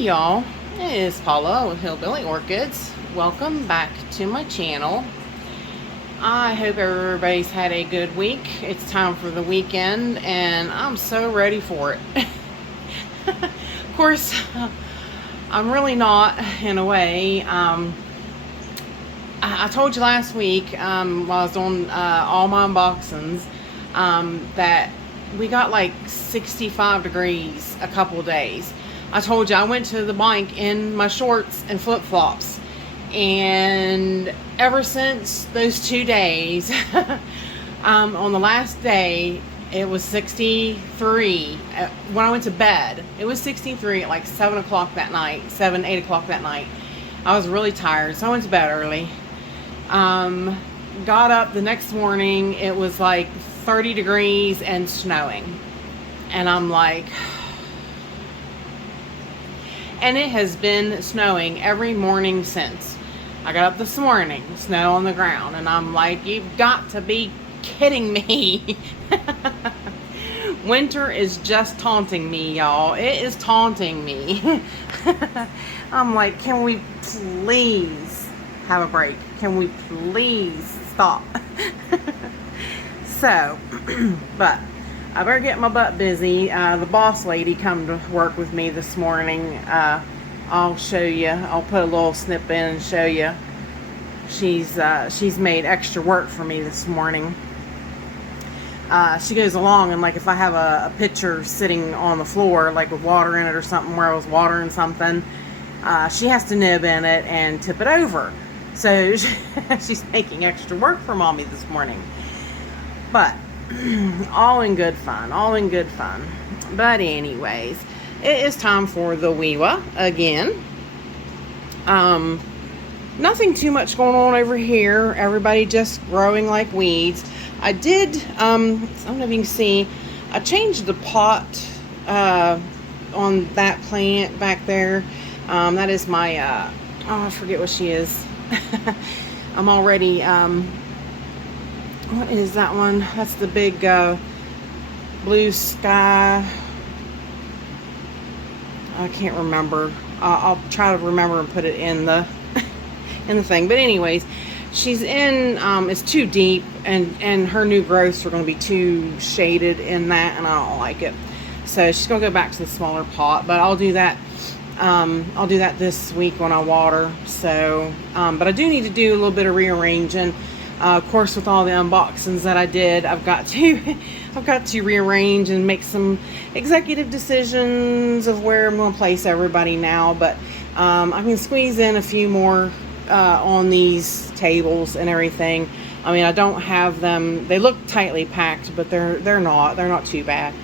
Hey y'all, it is Paula with Hillbilly Orchids. Welcome back to my channel. I hope everybody's had a good week. It's time for the weekend and I'm so ready for it. Of course, I'm really not, in a way. I told you last week while I was on all my unboxings that we got like 65 degrees a couple of days. I told you I went to the bike in my shorts and flip-flops, and ever since those 2 days, on the last day it was 63. When I went to bed it was 63 at like 7 o'clock that night, 8 o'clock that night. I was really tired, so I went to bed early. Got up the next morning, it was like 30 degrees and snowing, and I'm like, and it has been snowing every morning since. I got up this morning, snow on the ground, and I'm like, you've got to be kidding me. Winter is just taunting me, y'all. It is taunting me. I'm like, can we please have a break? Can we please stop? So, but I better get my butt busy. The boss lady come to work with me this morning. I'll show you. I'll put a little snip in and show you. She's made extra work for me this morning. She goes along, and like if I have a pitcher sitting on the floor, like with water in it or something, where I was watering something, she has to nib in it and tip it over. So she's making extra work for mommy this morning. But all in good fun, all in good fun. But anyways, it is time for the WEWA again. Nothing too much going on over here. Everybody just growing like weeds. I did, I don't know if you can see, I changed the pot on that plant back there. That is my, oh, I forget what she is. I'm already, what is that one? That's the big blue sky. I can't remember. I'll try to remember and put it in the in the thing. But anyways, she's in. It's too deep, and her new growths are going to be too shaded in that, and I don't like it. So she's going to go back to the smaller pot. But I'll do that. I'll do that this week when I water. So, but I do need to do a little bit of rearranging. Of course, with all the unboxings that I did, I've got to rearrange and make some executive decisions of where I'm going to place everybody now. But I can squeeze in a few more on these tables and everything. I mean, I don't have them. They look tightly packed, but they're not too bad.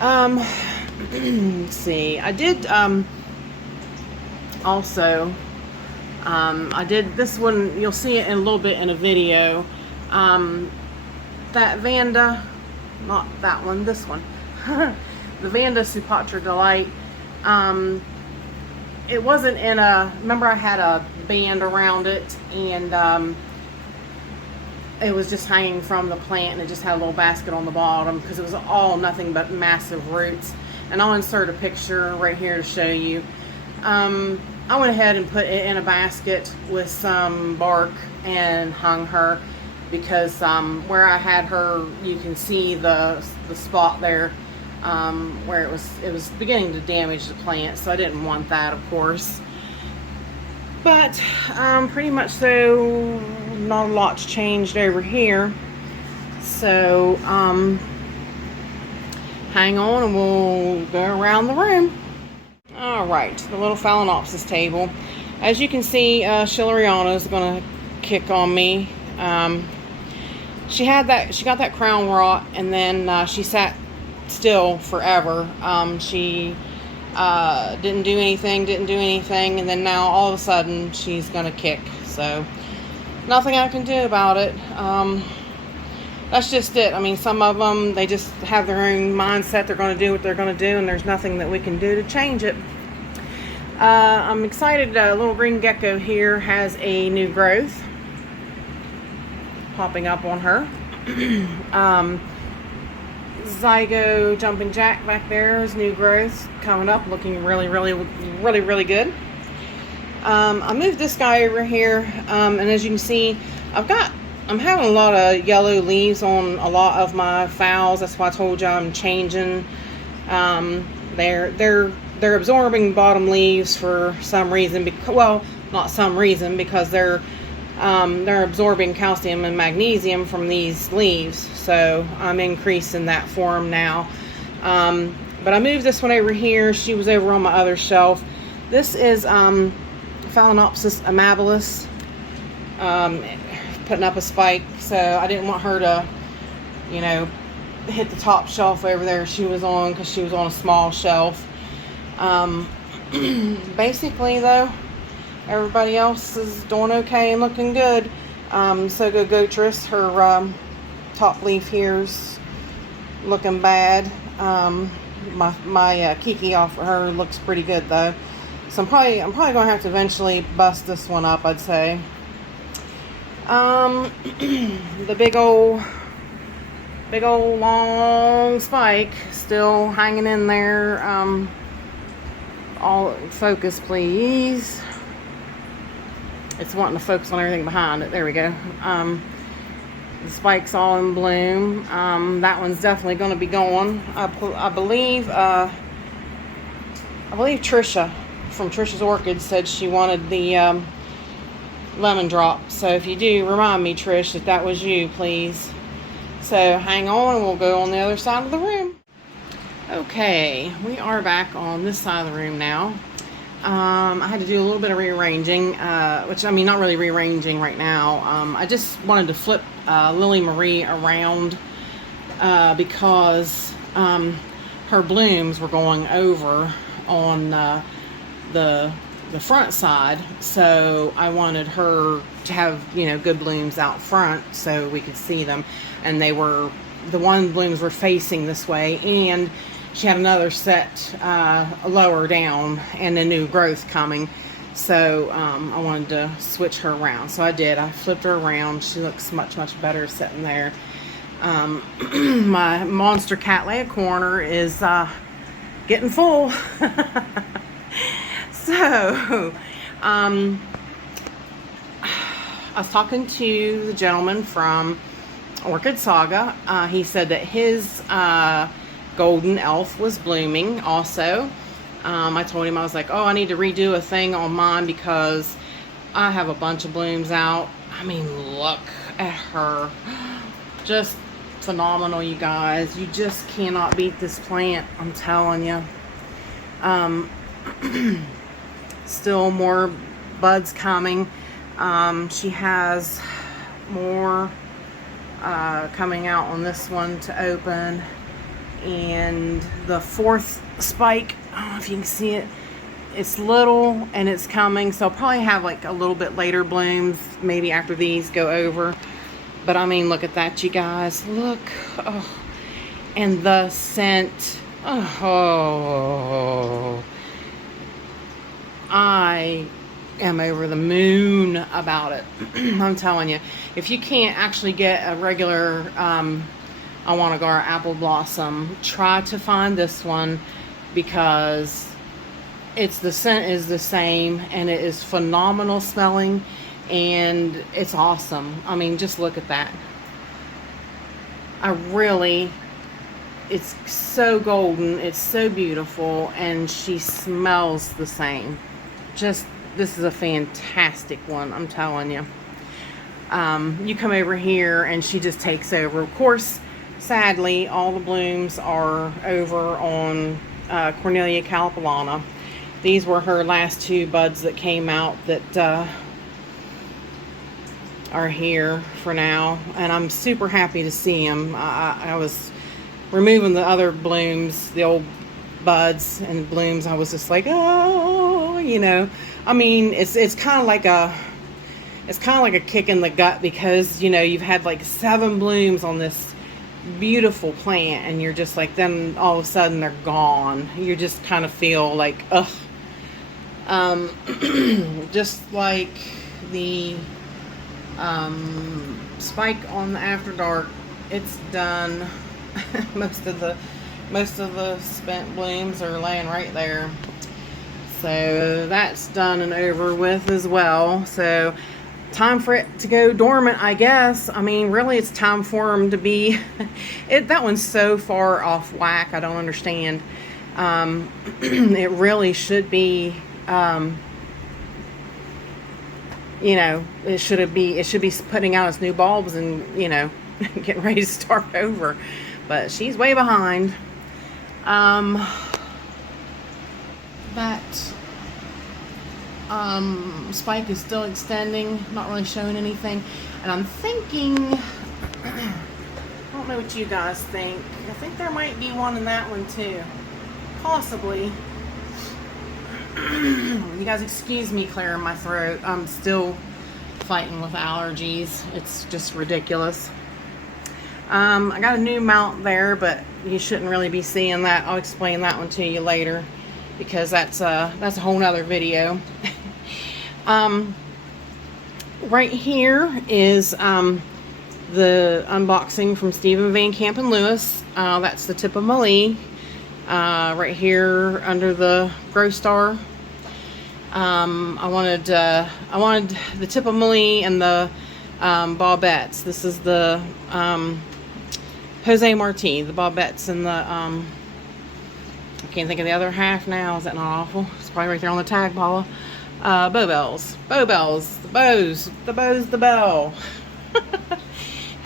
Let's see. I did also. I did this one, you'll see it in a little bit in a video. That Vanda, not that one, this one. The Vanda Supatra Delight. It wasn't in a, remember I had a band around it, and it was just hanging from the plant, and it just had a little basket on the bottom because it was all nothing but massive roots. And I'll insert a picture right here to show you. I went ahead and put it in a basket with some bark and hung her because where I had her, you can see the spot there where it was beginning to damage the plant, so I didn't want that, of course. But pretty much so, not a lot's changed over here. So hang on and we'll go around the room. Alright, the little Phalaenopsis table. As you can see, Schilleriana is going to kick on me. She got that crown rot, and then she sat still forever. She didn't do anything, and then now all of a sudden she's going to kick. So, nothing I can do about it. That's just it. I mean, some of them, they just have their own mindset. They're going to do what they're going to do, and there's nothing that we can do to change it. I'm excited. Little green gecko here has a new growth popping up on her. Zygo Jumping Jack back there is new growth coming up, looking really good. I moved this guy over here, and as you can see, I'm having a lot of yellow leaves on a lot of my phals. That's why I told you I'm changing. They're absorbing bottom leaves for some reason. Well, not some reason, because they're absorbing calcium and magnesium from these leaves. So I'm increasing that for them now. But I moved this one over here. She was over on my other shelf. This is Phalaenopsis Amabilis, putting up a spike, so I didn't want her to, you know, hit the top shelf over there she was on, because she was on a small shelf. Basically though, everybody else is doing okay and looking good. So go Gotris, her top leaf here's looking bad. My Kiki off of her looks pretty good though. So I'm probably gonna have to eventually bust this one up, I'd say. The big old long spike still hanging in there. All focus, please. It's wanting to focus on everything behind it. There we go. The spike's all in bloom. That one's definitely going to be going. I believe Trisha from Trisha's Orchids said she wanted the lemon drop. So if you do, remind me, Trish, that was you, please. So hang on, and we'll go on the other side of the room. Okay, we are back on this side of the room now. I had to do a little bit of rearranging, which, I mean, not really rearranging right now. I just wanted to flip Lily Marie around because her blooms were going over on the front side, so I wanted her to have, you know, good blooms out front so we could see them. And the one blooms were facing this way, and she had another set lower down and a new growth coming. So I wanted to switch her around, so I did. I flipped her around. She looks much better sitting there. My monster Cattleya corner is getting full. So I was talking to the gentleman from Orchid Saga. He said that his golden elf was blooming also. I told him, I was like, oh, I need to redo a thing on mine because I have a bunch of blooms out. I mean, look at her. Just phenomenal, you guys. You just cannot beat this plant, I'm telling you. Still more buds coming. She has more coming out on this one to open, and the fourth spike, I don't know if you can see it, it's little and it's coming, so I'll probably have like a little bit later blooms maybe after these go over. But I mean, look at that, you guys. Look. Oh, and the scent. Oh, I am over the moon about it. I'm telling you, if you can't actually get a regular Awanagar apple blossom, try to find this one, because the scent is the same and it is phenomenal smelling and it's awesome. I mean, just look at that. It's so golden, it's so beautiful, and she smells the same. This is a fantastic one, I'm telling you. You come over here and she just takes over. Of course, sadly, all the blooms are over on Cornelia Calipalana. These were her last two buds that came out that are here for now, and I'm super happy to see them. I was removing the other blooms, the old buds and blooms. I was just like, oh, you know. I mean, it's kind of like a kick in the gut, because, you know, you've had like 7 blooms on this beautiful plant, and you're just like, then all of a sudden they're gone. You just kind of feel like, ugh. Just like the spike on the After Dark, it's done. most of the spent blooms are laying right there. So that's done and over with as well. So time for it to go dormant, I guess. I mean, really, it's time for them to be. That one's so far off whack. I don't understand. It really should be. You know, it should be putting out its new bulbs and, you know, getting ready to start over. But she's way behind. That spike is still extending, not really showing anything. And I'm thinking, I don't know what you guys think. I think there might be one in that one too. Possibly. You guys excuse me clearing my throat. I'm still fighting with allergies. It's just ridiculous. I got a new mount there, but you shouldn't really be seeing that. I'll explain that one to you later, because that's a whole nother video. Right here is the unboxing from Stephen Van Camp and Lewis. That's the tip of my Lee. Right here under the Grow Star. I wanted the tip of Millie and the Bobettes. This is the Jose Marti, the Bobettes, and the I can't think of the other half now. Is that not awful? It's probably right there on the tag, Paula. Bowbells, the bows, the bell.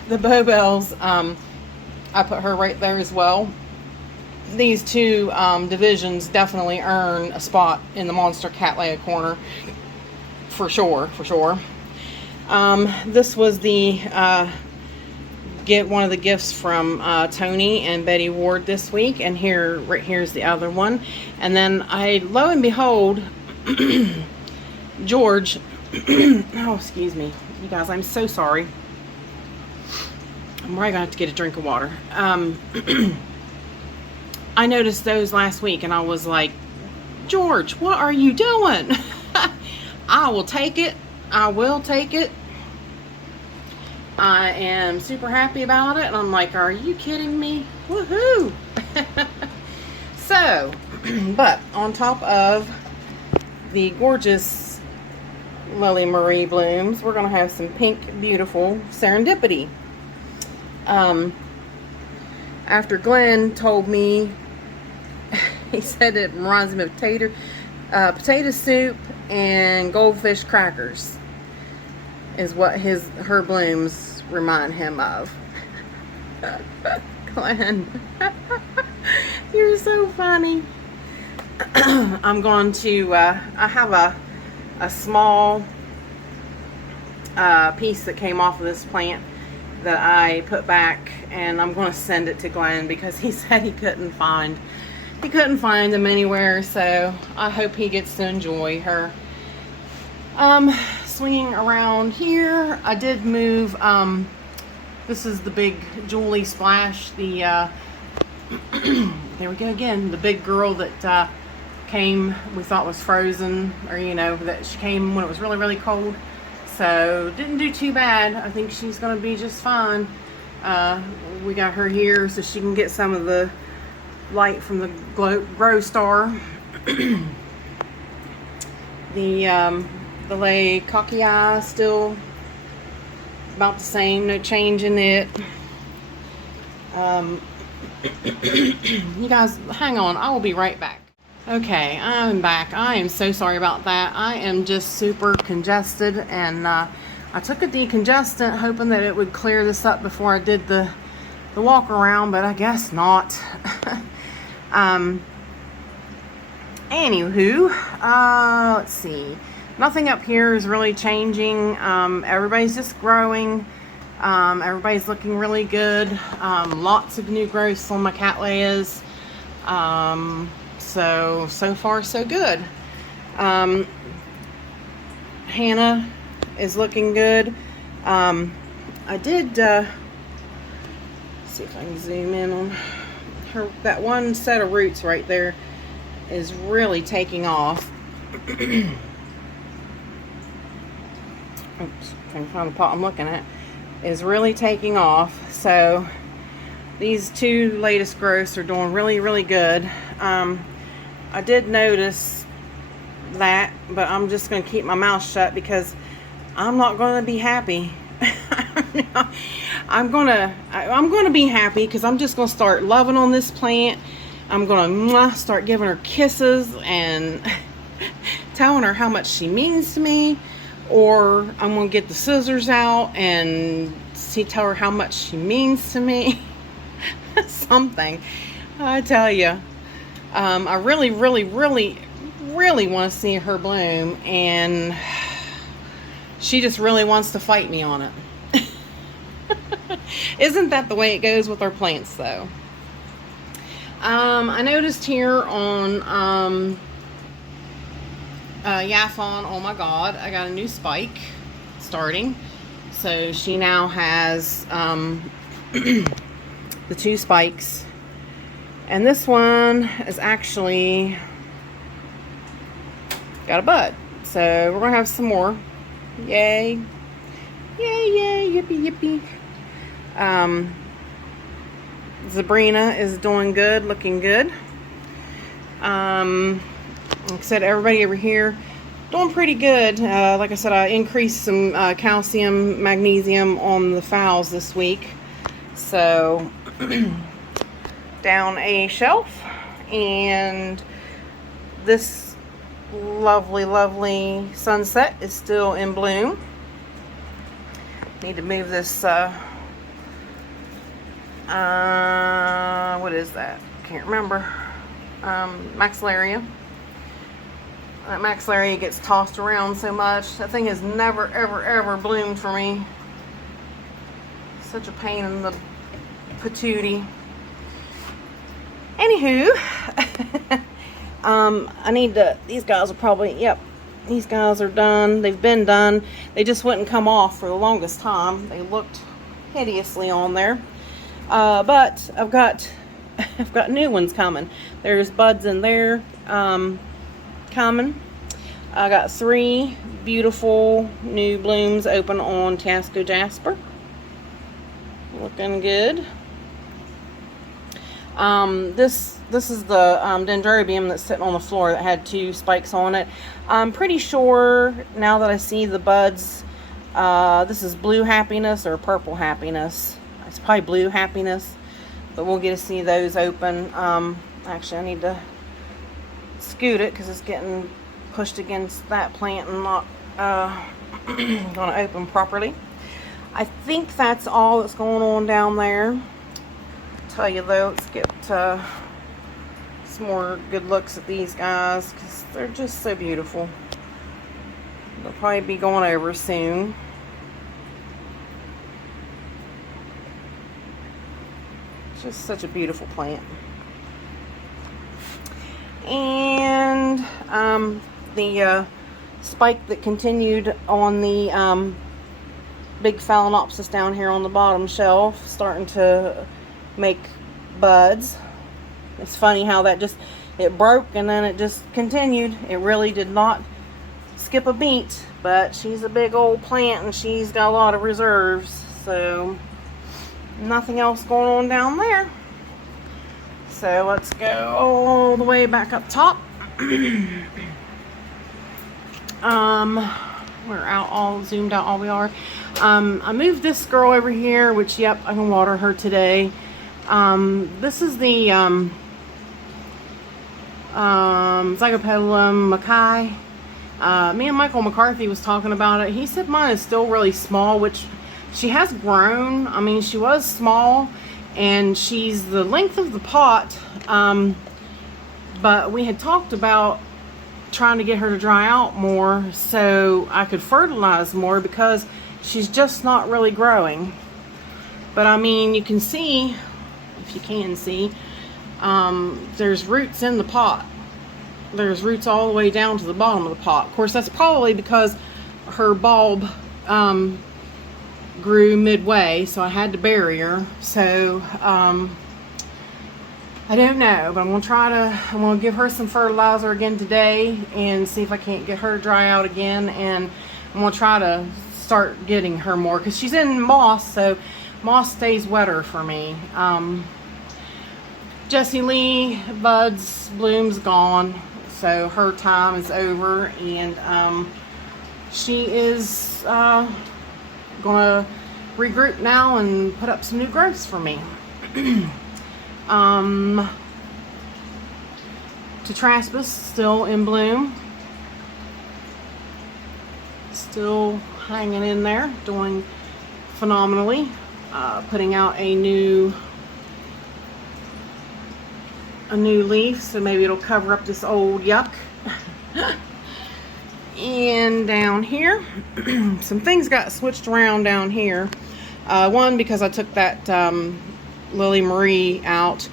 The Bowbells. I put her right there as well. These two divisions definitely earn a spot in the Monster Cattleya corner for sure. This was the one of the gifts from Tony and Betty Ward this week, and right here's the other one. And then lo and behold, George. Oh, excuse me, you guys. I'm so sorry. I'm probably gonna have to get a drink of water. I noticed those last week and I was like, George, what are you doing? I will take it. I will take it. I am super happy about it. And I'm like, are you kidding me? Woohoo! So, but on top of the gorgeous Lily Marie blooms, we're going to have some pink, beautiful Serendipity. After Glenn told me, he said it reminds him of potato soup and goldfish crackers is what her blooms remind him of. Glenn, you're so funny. I'm going to, I have a small piece that came off of this plant that I put back, and I'm going to send it to Glenn because he said he couldn't find them anywhere, so I hope he gets to enjoy her. Swinging around here, I did move, this is the big Julie Splash, the there we go again, the big girl that came, we thought was frozen, or you know, that she came when it was really, really cold. So didn't do too bad. I think she's going to be just fine. We got her here so she can get some of the light from the Grow Star. The Lay Cockeye still about the same, no change in it. You guys, hang on, I will be right back. Okay, I'm back. I am so sorry about that. I am just super congested, and I took a decongestant hoping that it would clear this up before I did the walk around, but I guess not. Anywho, let's see. Nothing up here is really changing. Everybody's just growing. Everybody's looking really good. Lots of new growths on my Cattleyas. So far so good. Hannah is looking good. I did see if I can zoom in on her. That one set of roots right there is really taking off. Oops, trying to find the pot I'm looking at. Is really taking off. So these two latest growths are doing really, really good. I did notice that, but I'm just going to keep my mouth shut because I'm not going to be happy. I'm gonna be happy because I'm just gonna start loving on this plant. I'm gonna start giving her kisses and telling her how much she means to me, or I'm gonna get the scissors out and tell her how much she means to me. Something, I tell you. I really, really, really, really want to see her bloom, and she just really wants to fight me on it. Isn't that the way it goes with our plants, though? I noticed here on Yaphon, oh my god, I got a new spike starting. So she now has the 2 spikes. And this one is actually got a bud. So we're going to have some more. Yay. Yay, yay, yippee, yippee. Sabrina is doing good, looking good. Like I said, everybody over here doing pretty good. Like I said, I increased some calcium, magnesium on the phals this week. So, down a shelf. And this lovely, lovely sunset is still in bloom. Need to move this, what is that? Can't remember. Maxillaria. That Maxillaria gets tossed around so much. That thing has never, ever, ever bloomed for me. Such a pain in the patootie. Anywho, I need to, these guys are probably, yep, these guys are done. They've been done. They just wouldn't come off for the longest time. They looked hideously on there. But I've got new ones coming. There's buds in there coming. I got 3 beautiful new blooms open on Tasco Jasper. Looking good. This is the dendrobium that's sitting on the floor that had 2 spikes on it. I'm pretty sure now that I see the buds, this is blue happiness or purple happiness. It's probably blue happiness, but we'll get to see those open. Actually, I need to scoot it because it's getting pushed against that plant and not going to open properly. I think that's all that's going on down there. Tell you though, let's get some more good looks at these guys because they're just so beautiful. They'll probably be going over soon. Just such a beautiful plant. And the spike that continued on the big Phalaenopsis down here on the bottom shelf, starting to make buds. It's funny how that just, it broke and then it just continued. It really did not skip a beat, but she's a big old plant and she's got a lot of reserves, so nothing else going on down there. So let's go all the way back up top. We're out all zoomed out, all we are. I moved this girl over here, which, yep, I can water her today. This is the Zygopetalum Mackay. Me and Michael McCarthy was talking about it. He said mine is still really small, which she has grown. I mean, she was small, and she's the length of the pot. But we had talked about trying to get her to dry out more so I could fertilize more because she's just not really growing. But I mean, you can see, if you can see, there's roots in the pot. There's roots all the way down to the bottom of the pot. Of course, that's probably because her bulb grew midway, so I had to bury her. So I don't know, but I'm gonna give her some fertilizer again today and see if I can't get her to dry out again, and I'm gonna try to start getting her more because she's in moss, so moss stays wetter for me. Jessie Lee buds bloom's gone, so her time is over, and she is gonna regroup now and put up some new growths for me. Tetraspis still in bloom, still hanging in there, doing phenomenally, putting out a new leaf, so maybe it'll cover up this old yuck. And down here, some things got switched around down here. One, because I took that Lily Marie out,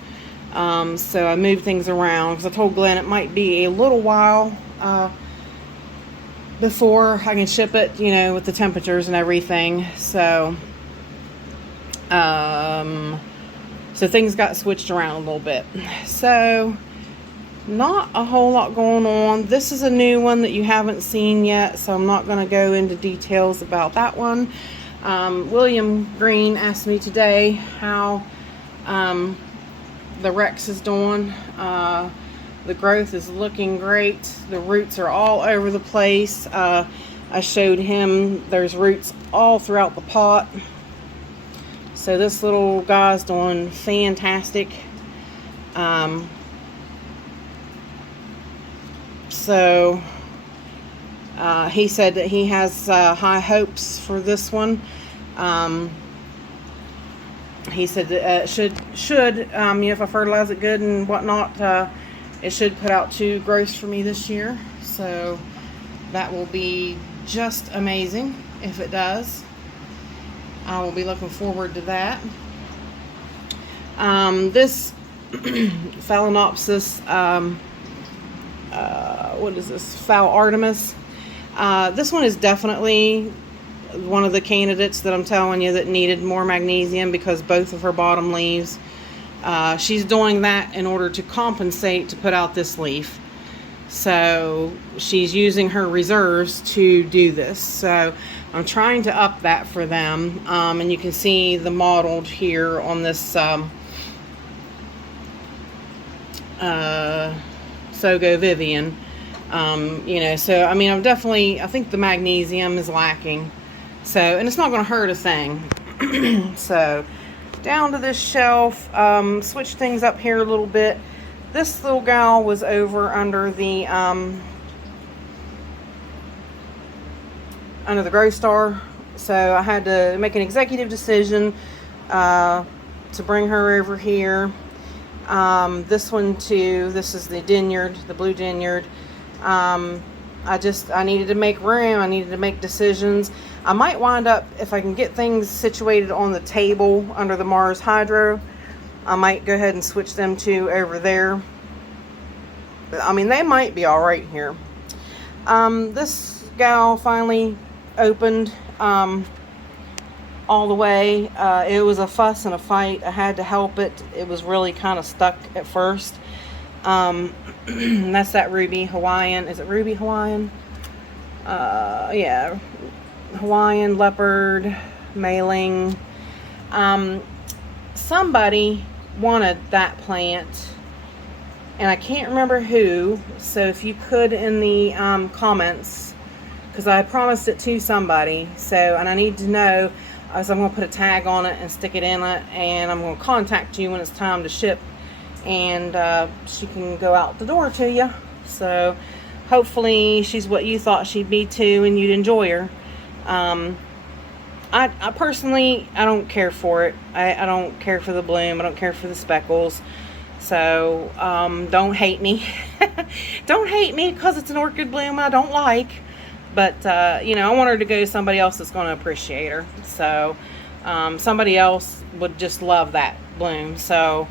so I moved things around because I told Glenn it might be a little while before I can ship it, you know, with the temperatures and everything. So so things got switched around a little bit. So not a whole lot going on. This is a new one that you haven't seen yet, so I'm not going to go into details about that one. William Green asked me today how the Rex is doing. The growth is looking great. The roots are all over the place. I showed him there's roots all throughout the pot. So this little guy's doing fantastic. So he said that he has high hopes for this one. He said that should you know, if I fertilize it good and whatnot, it should put out 2 growths for me this year. So that will be just amazing if it does. I will be looking forward to that. This Phalaenopsis, what is this? Phalaenopsis. This one is definitely one of the candidates that I'm telling you that needed more magnesium because both of her bottom leaves. She's doing that in order to compensate to put out this leaf. So she's using her reserves to do this. So I'm trying to up that for them. And you can see the modeled here on this Sogo Vivian. You know, so I mean, I think the magnesium is lacking. So, and it's not going to hurt a thing. So down to this shelf, switch things up here a little bit. This little gal was over under the Grow Star, so I had to make an executive decision to bring her over here. This one too. This is the Dinyard, the blue Dinyard. I needed to make room. I needed to make decisions. I might wind up, if I can get things situated on the table under the Mars Hydro, I might go ahead and switch them to over there. I mean, they might be all right here. This gal finally opened all the way. It was a fuss and a fight. I had to help it. It was really kind of stuck at first. That's that Ruby Hawaiian. Is it Ruby Hawaiian? Yeah. Hawaiian leopard mailing. Somebody wanted that plant, and I can't remember who. So if you could in the comments, because I promised it to somebody. So, and I need to know. So I'm going to put a tag on it and stick it in it, and I'm going to contact you when it's time to ship, and she can go out the door to you. So hopefully she's what you thought she'd be too, and you'd enjoy her. I personally, I don't care for it. I don't care for the bloom. I don't care for the speckles. So don't hate me. Don't hate me because it's an orchid bloom I don't like. But you know, I want her to go to somebody else that's going to appreciate her. So somebody else would just love that bloom. So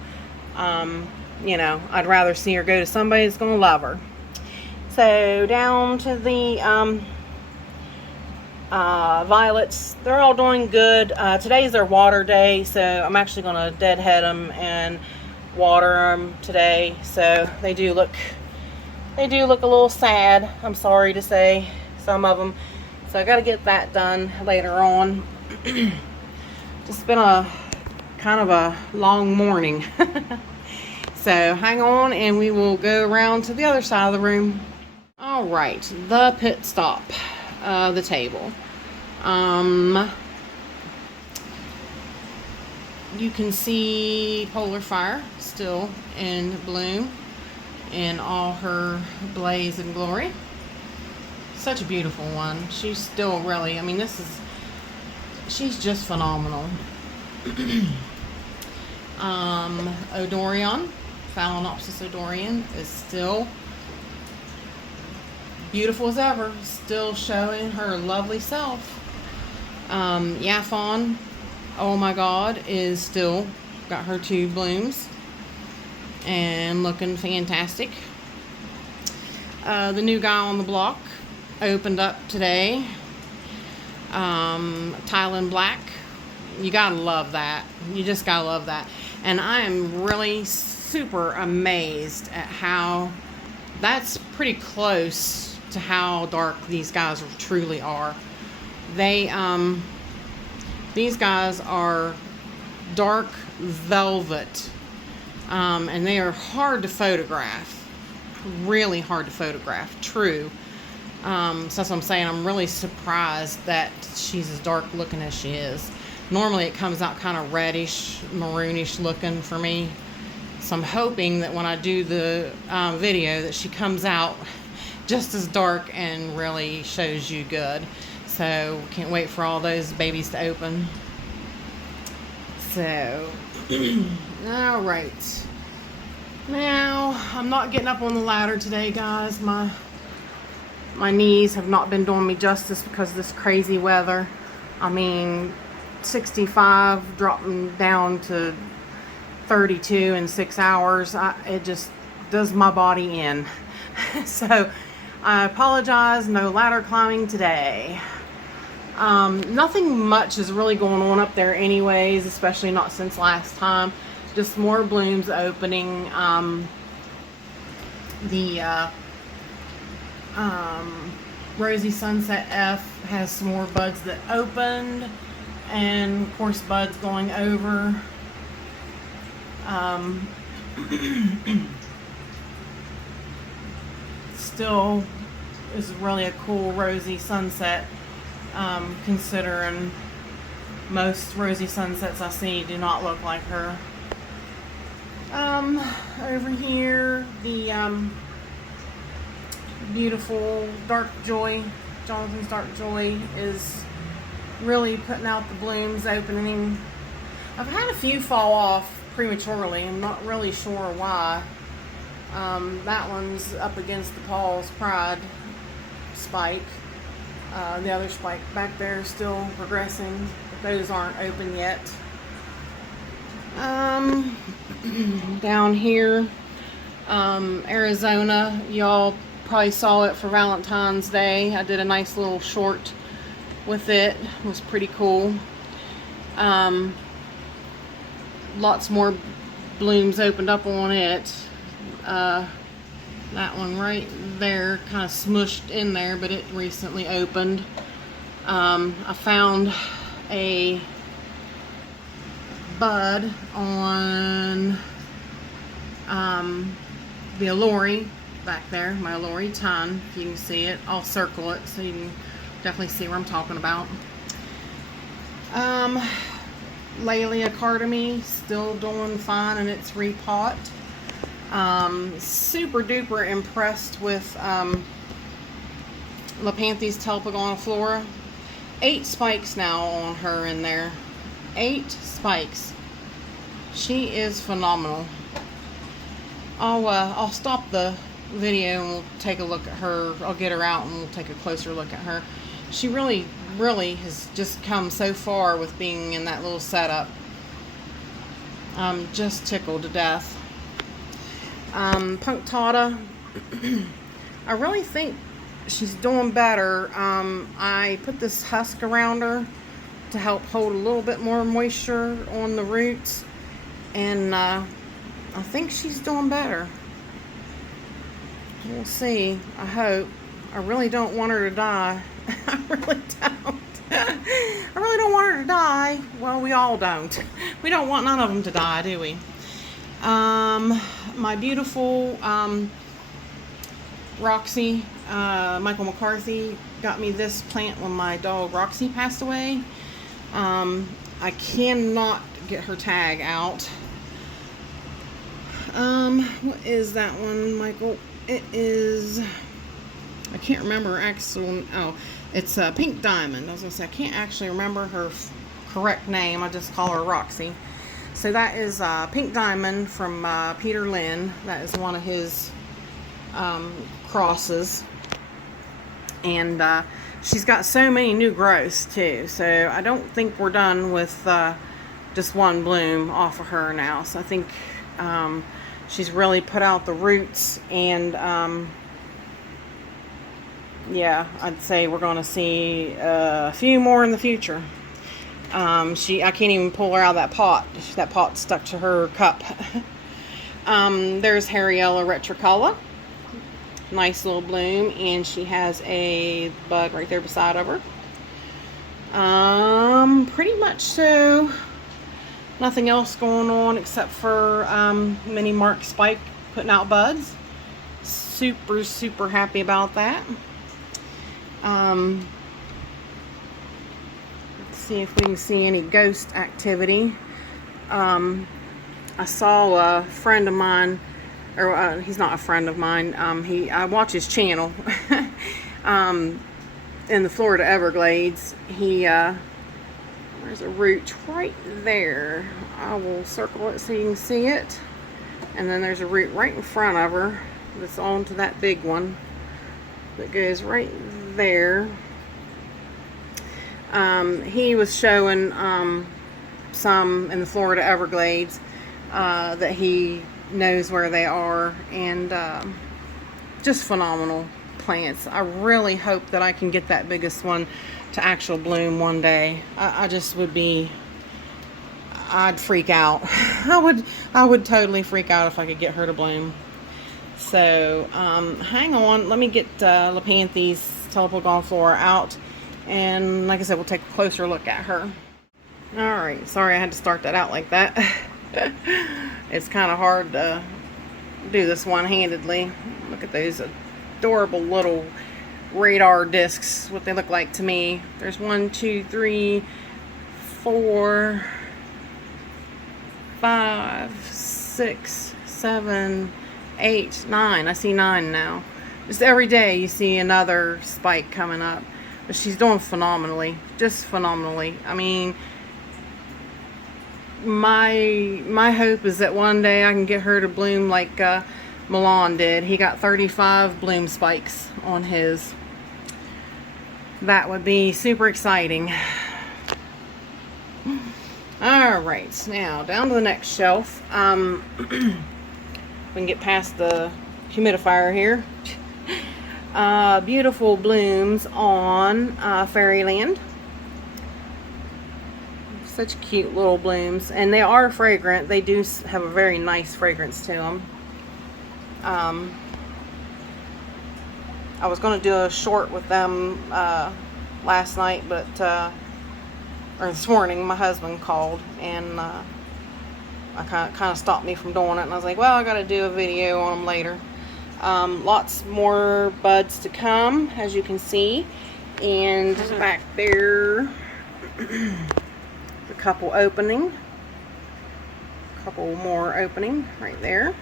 you know, I'd rather see her go to somebody that's going to love her. So down to the violets. They're all doing good. Today's their water day, so I'm actually going to deadhead them and water them today. So they do look a little sad, I'm sorry to say, some of them. So I got to get that done later on. Just been a kind of a long morning. So hang on and we will go around to the other side of the room. All right, the pit stop, the table. You can see Polar Fire still in bloom in all her blaze and glory. Such a beautiful one. She's still really, I mean, she's just phenomenal. Odorion, Phalaenopsis Odorion, is still beautiful as ever, still showing her lovely self. Yaphon, oh my god, is still got her 2 blooms and looking fantastic. The new guy on the block opened up today. Thailand Black, you gotta love that. You just gotta love that. And I am really super amazed at how that's pretty close to how dark these guys truly are. These guys are dark velvet, and they are hard to photograph, really hard to photograph, true. So that's what I'm saying. I'm really surprised that she's as dark looking as she is. Normally it comes out kind of reddish, maroonish looking for me. So I'm hoping that when I do the video that she comes out just as dark and really shows you good. So can't wait for all those babies to open. So, all right. Now, I'm not getting up on the ladder today, guys. My knees have not been doing me justice because of this crazy weather. I mean, 65 dropping down to 32 in 6 hours. It just does my body in. So, I apologize. No ladder climbing today. Nothing much is really going on up there anyways, especially not since last time. Just more blooms opening. The Rosy Sunset F has some more buds that opened, and of course buds going over. Still is really a cool Rosy Sunset, considering most Rosy Sunsets I see do not look like her. Over here, the beautiful Dark Joy, Jonathan's Dark Joy, is really putting out the blooms, opening. I've had a few fall off prematurely. I'm not really sure why. That one's up against the Paul's Pride spike. The other spike back there is still progressing, but those aren't open yet. Down here, Arizona, y'all probably saw it for Valentine's Day. I did a nice little short with it. It was pretty cool. Lots more blooms opened up on it. That one right there kind of smushed in there, but it recently opened. I found a bud on the Allori back there, my Allori ton. If you can see it, I'll circle it so you can definitely see where I'm talking about. Laelia Cardamine still doing fine in its repot. Super duper impressed with Lepanthes Telepogoniflora. 8 spikes now on her in there. 8 spikes. She is phenomenal. I'll stop the video and we'll take a look at her. I'll get her out and we'll take a closer look at her. She really has just come so far with being in that little setup. I'm just tickled to death. Punctata, I really think she's doing better. I put this husk around her to help hold a little bit more moisture on the roots, and I think she's doing better. We'll see. I hope. I really don't want her to die. I really don't. I really don't want her to die. Well, we all don't. We don't want none of them to die, do we? My beautiful Roxy, Michael McCarthy got me this plant when my dog Roxy passed away. I cannot get her tag out. What is that one, Michael? It is, I can't remember actual, oh, it's a Pink Diamond. I was gonna say, I can't actually remember her correct name. I just call her Roxy. So that is Pink Diamond from Peter Lynn. That is one of his crosses. And she's got so many new growths too. So I don't think we're done with just one bloom off of her now. So I think she's really put out the roots, and yeah, I'd say we're going to see a few more in the future. I can't even pull her out of that pot. That pot stuck to her cup. There's Harryella retricola. Nice little bloom, and she has a bud right there beside of her. Pretty much so. Nothing else going on except for Mini Mark Spike putting out buds. Super, super happy about that. Let's see if we can see any ghost activity. I saw a friend of mine, or he's not a friend of mine. I watch his channel. In the Florida Everglades, there's a root right there. I will circle it so you can see it. And then there's a root right in front of her that's on to that big one that goes right there. He was showing some in the Florida Everglades that he knows where they are, and just phenomenal plants. I really hope that I can get that biggest one to actual bloom one day. I just would be, I'd freak out. I would totally freak out if I could get her to bloom. So hang on, let me get Lepanthes telepogonflora out, and like I said, we'll take a closer look at her. Alright, sorry I had to start that out like that. It's kind of hard to do this one-handedly. Look at those adorable little radar discs, what they look like to me. There's 1, 2, 3, 4, 5, 6, 7, 8, 9. I see 9 now. Just every day you see another spike coming up. But she's doing phenomenally. Just phenomenally. I mean, my hope is that one day I can get her to bloom like Milan did. He got 35 bloom spikes on his. That would be super exciting. Alright, now down to the next shelf. We can get past the humidifier here. Beautiful blooms on Fairyland. Such cute little blooms, and they are fragrant. They do have a very nice fragrance to them. I was going to do a short with them last night, but or this morning my husband called, and kind of stopped me from doing it, and I was like, well, I got to do a video on them later. Lots more buds to come, as you can see, and back there a couple opening, couple more opening right there.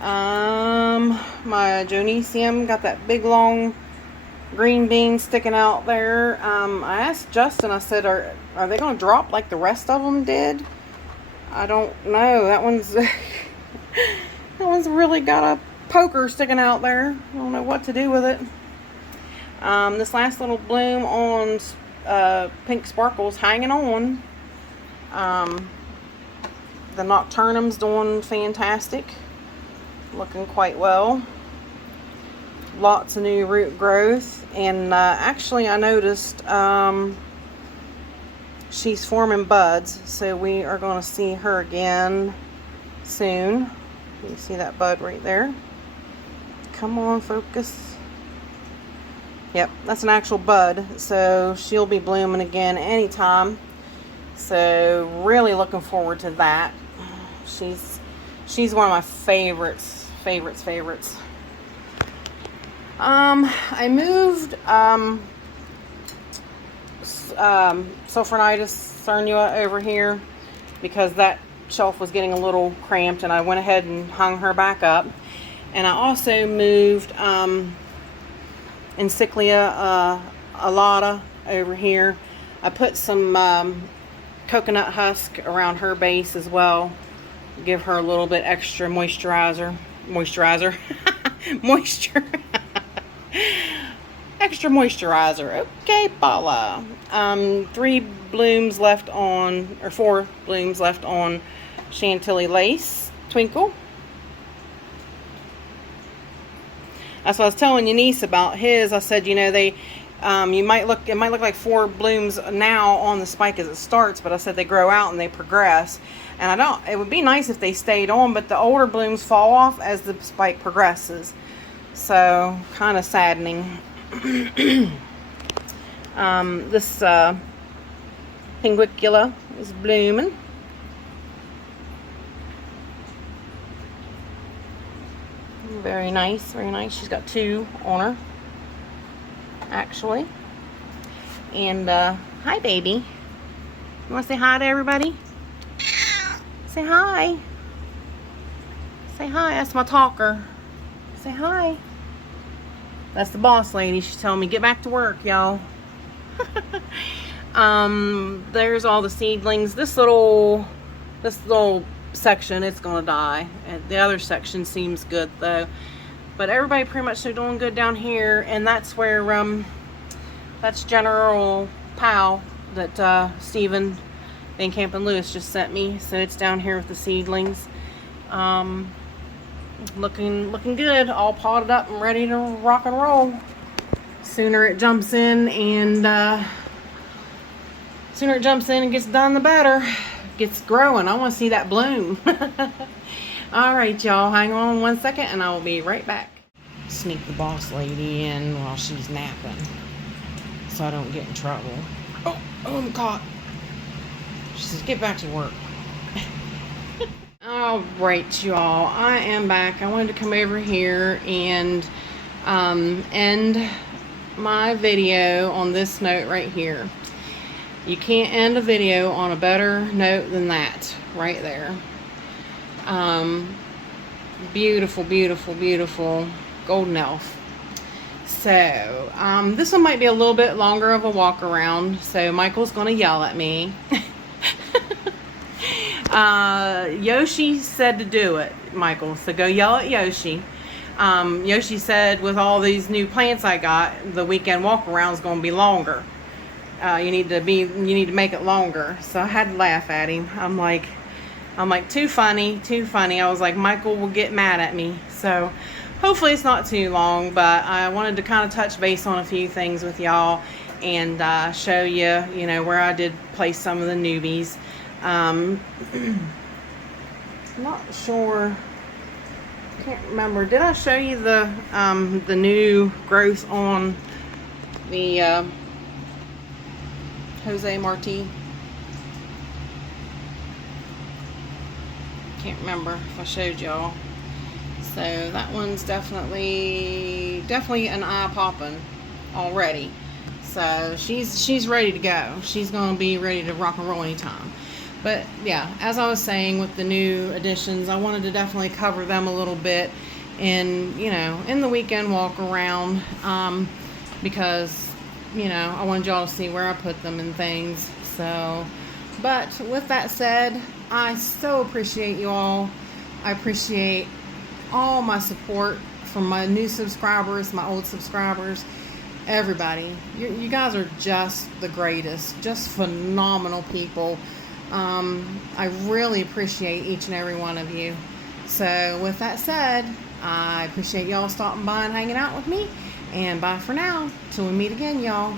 My Jonesium got that big long green bean sticking out there. I asked Justin, I said, are they going to drop like the rest of them did? I don't know. That one's that one's really got a poker sticking out there. I don't know what to do with it. This last little bloom on Pink Sparkles hanging on. The Nocturnum's doing fantastic. Looking quite well. Lots of new root growth, and actually I noticed she's forming buds, so we are going to see her again soon. You can see that bud right there. Come on, focus. Yep, that's an actual bud, so she'll be blooming again anytime. So really looking forward to that. She's one of my favorites. I moved Sophronistus cernua over here because that shelf was getting a little cramped, and I went ahead and hung her back up. And I also moved Encyclia alata over here. I put some coconut husk around her base as well. Give her a little bit extra moisture. Extra moisturizer. Okay, Paula. 3 blooms left on, or 4 blooms left on Chantilly Lace Twinkle. That's what I was telling Eunice about his. I said, you know, it might look like 4 blooms now on the spike as it starts, but I said they grow out and they progress. And it would be nice if they stayed on, but the older blooms fall off as the spike progresses. So, kind of saddening. This Pinguicula is blooming. Very nice, very nice. She's got 2 on her, actually. And, hi, baby. You want to say hi to everybody? Say hi. Say hi. That's my talker. Say hi. That's the boss lady. She's telling me get back to work, y'all. There's all the seedlings. This little section, it's gonna die. And the other section seems good though. But everybody pretty much are doing good down here, and that's where that's General Powell that Stephen Van Camp and Lewis just sent me. So it's down here with the seedlings. Looking good, all potted up and ready to rock and roll. Sooner it jumps in and gets done, the better. Gets growing. I want to see that bloom. All right, y'all, hang on 1 second and I will be right back. Sneak the boss lady in while she's napping so I don't get in trouble. Oh, I'm caught. She says, get back to work. Alright, y'all, I am back. I wanted to come over here and end my video on this note right here. You can't end a video on a better note than that right there. Beautiful, beautiful, beautiful golden elf. So this one might be a little bit longer of a walk around, so Michael's gonna yell at me. Yoshi said to do it, Michael, so go yell at Yoshi. Yoshi said with all these new plants I got, the weekend walk around is going to be longer. You need to make it longer. So I had to laugh at him. I'm like too funny. I was like, Michael will get mad at me. So hopefully it's not too long, but I wanted to kind of touch base on a few things with y'all and show you, where I did place some of the newbies. I'm not sure, can't remember, did I show you the new growth on the Jose Marti? Can't remember if I showed y'all. So that one's definitely an eye popping already. So she's ready to go. She's gonna be ready to rock and roll anytime. But yeah, as I was saying with the new additions, I wanted to definitely cover them a little bit in the weekend walk around, because I wanted y'all to see where I put them and things. So, but with that said, I so appreciate you all. I appreciate all my support from my new subscribers, my old subscribers, everybody. You guys are just the greatest, just phenomenal people. I really appreciate each and every one of you. So with that said, I appreciate y'all stopping by and hanging out with me. And bye for now. Till we meet again, y'all.